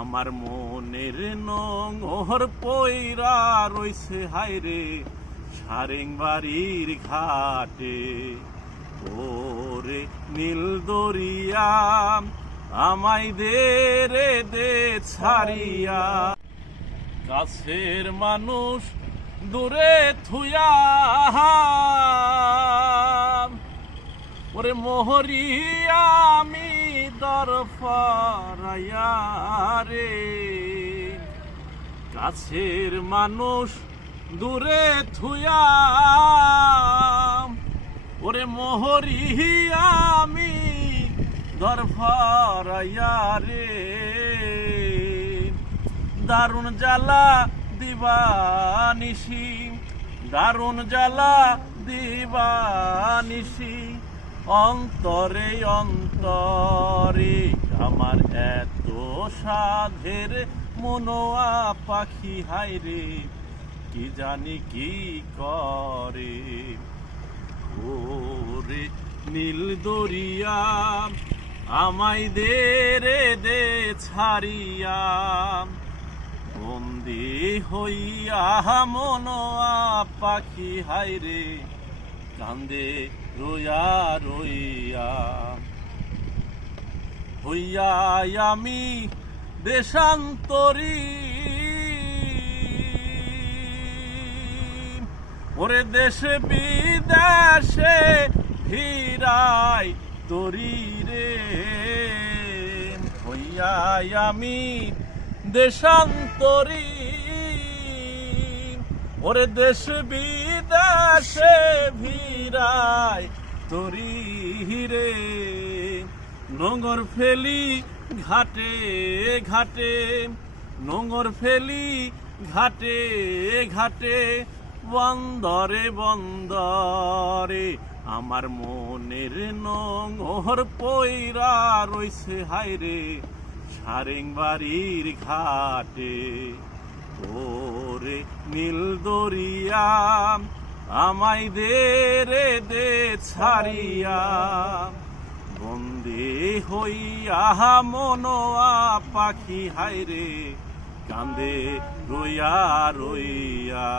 আমার মনের নোঙর পইরা রইছে হায়রে সারেং বাড়ির ঘাটে। ওরে নীল দরিয়া আমায় দে রে দে ছাড়িয়া, কাছের মানুষ দূরে থুয়া ওরে মোহরিয়া আমি দরফরাইয়া রে। কাছের মানুষ দূরে থুয়া ওরে মোহরিয়া আমি দরফরাইয়া রে। দারুণ জ্বালা দিবানিশি, দারুণ জ্বালা দিবানিশি, অন্তরে অন্তরে আমার এত সাধের মনোয়া পাখি হায়রে কি জানি কি করে। ওরে নীল দরিয়া আমায় দে রে দে ছাড়িয়া, বন্দি হইয়া মনোয়া পাখি হায়রে কান্দে রইয়া রইয়া। হইয়া আমি দেশান্তরী ওরে দেশে বিদেশে ফিরাই তরি রে। হইয়া আমি দেশান্তরী ওরে দেশ বিদেশে ভিড়াই তরি রে। নোঙর ফেলি ঘাটে ঘাটে, নোঙর ফেলি ঘাটে ঘাটে, বন্দরে বন্দরে আমার মনের নোঙর পইরা রইছে হায়রে সারেং বাড়ির ঘাটে। ওরে নীল দরিয়া আমায় দে রে দে ছাড়িয়া, বন্দি হইয়া মনোয়া পাখি হায়রে কান্দে রইয়া রইয়া।